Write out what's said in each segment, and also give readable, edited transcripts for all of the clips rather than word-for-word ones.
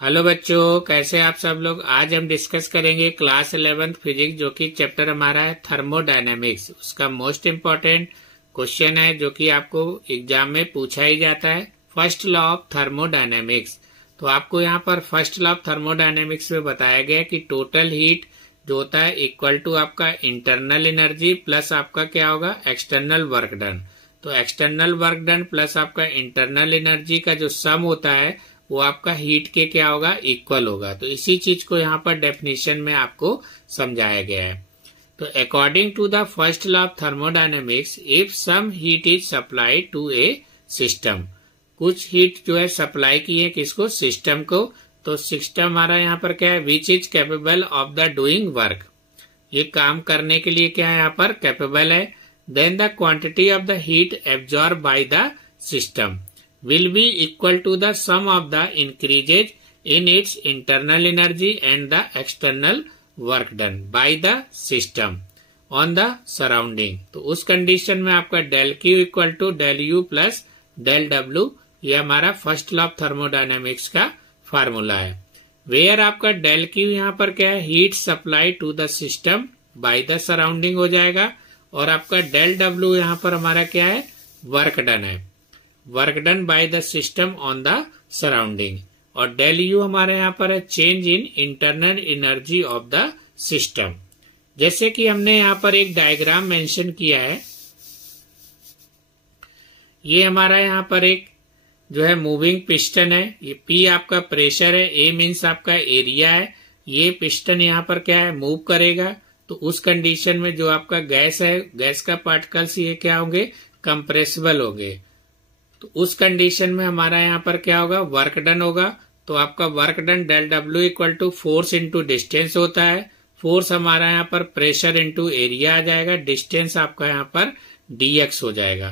Hello बच्चों, कैसे आप सब लोग। आज हम डिस्कस करेंगे क्लास 11th फिजिक्स, जो कि चैप्टर हमारा है थर्मोडायनेमिक्स। उसका मोस्ट इम्पोर्टेंट क्वेश्चन है जो कि आपको एग्जाम में पूछा ही जाता है, फर्स्ट लॉ ऑफ थर्मोडायनेमिक्स। तो आपको यहाँ पर फर्स्ट लॉ ऑफ थर्मोडायनेमिक्स में बताया गया कि टोटल हीट जो होता है इक्वल टू आपका इंटरनल एनर्जी प्लस आपका क्या होगा, एक्सटर्नल वर्क डन। तो एक्सटर्नल वर्क डन प्लस आपका इंटरनल एनर्जी का जो सम होता है वो आपका हीट के क्या होगा, इक्वल होगा। तो इसी चीज को यहाँ पर डेफिनेशन में आपको समझाया गया है। तो according to the first law of thermodynamics, if some heat is supplied to a system, कुछ हीट जो है सप्लाई की है किसको, सिस्टम को। तो सिस्टम हमारा यहाँ पर क्या है, which is capable of the doing work, ये काम करने के लिए क्या है यहाँ पर कैपेबल है। Then the quantity of the heat absorb by the system will be equal to the sum of the increases in its internal energy and the external work done by the system on the surrounding। तो उस condition में आपका del Q equal to del U plus del W, ये हमारा first law of thermodynamics का formula है। Where आपका del Q यहाँ पर क्या है, heat supply to the system by the surrounding हो जाएगा, और आपका डेल डब्ल्यू यहाँ पर हमारा क्या है, वर्क डन है, work done by the system on the surrounding. और डेल यू हमारे यहाँ पर है change in internal energy of the system. जैसे कि हमने यहाँ पर एक डायग्राम मेंशन किया है, ये हमारा यहाँ पर एक जो है मूविंग पिस्टन है, ये पी आपका प्रेशर है, ए मीन्स आपका एरिया है। ये पिस्टन यहाँ पर क्या है, मूव करेगा। तो उस कंडीशन में जो आपका गैस है, गैस का पार्टिकल्स ये क्या होंगे, कंप्रेसिबल होंगे। तो उस कंडीशन में हमारा यहाँ पर क्या होगा, वर्क डन होगा। तो आपका work done del W equal to force into distance होता है। फोर्स हमारा यहाँ पर प्रेशर इंटू एरिया आ जाएगा, डिस्टेंस आपका यहाँ पर dx हो जाएगा।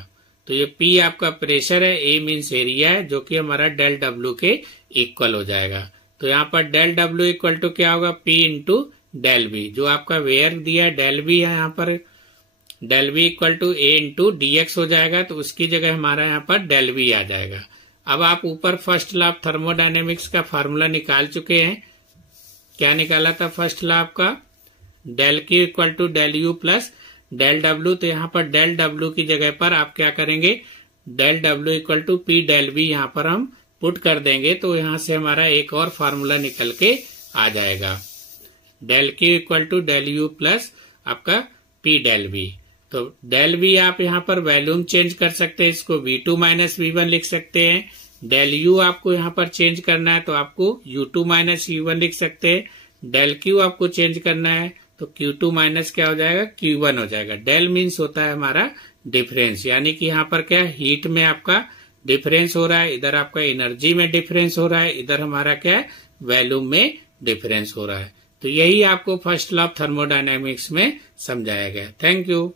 तो ये P आपका प्रेशर है, A मीन्स एरिया है, जो कि हमारा डेल डब्ल्यू के इक्वल हो जाएगा। तो यहाँ पर डेल डब्ल्यू इक्वल टू क्या होगा, P इंटू डेल बी। जो आपका वेयर दिया है डेल बी है, यहाँ पर del V equal to A into D X हो जाएगा। तो उसकी जगह हमारा यहाँ पर डेल वी आ जाएगा। अब आप ऊपर फर्स्ट लॉ ऑफ थर्मोडायनेमिक्स का फार्मूला निकाल चुके हैं। क्या निकाला था फर्स्ट लॉ आपका, del Q equal to del U plus del W. तो यहाँ पर डेल डब्ल्यू की जगह पर आप क्या करेंगे, del W equal to P del V यहाँ पर हम पुट कर देंगे। तो यहाँ से हमारा एक और फार्मूला निकल के आ जाएगा, del Q equal to del U plus आपका पी डेल वी। तो डेल वी आप यहाँ पर वैल्यूम चेंज कर सकते हैं, इसको V2 माइनस V1 लिख सकते हैं। डेल यू आपको यहाँ पर चेंज करना है तो आपको U2 माइनस U1 लिख सकते हैं। डेल क्यू आपको चेंज करना है तो Q2 माइनस क्या हो जाएगा, Q1 हो जाएगा। डेल मीन्स होता है हमारा डिफरेंस, यानी कि यहाँ पर क्या हीट में आपका डिफरेंस हो रहा है, इधर आपका एनर्जी में डिफरेंस हो रहा है, इधर हमारा क्या है, वैल्यूम में डिफरेंस हो रहा है। तो यही आपको फर्स्ट लॉ ऑफ थर्मोडायनेमिक्स में समझाया गया। Thank you.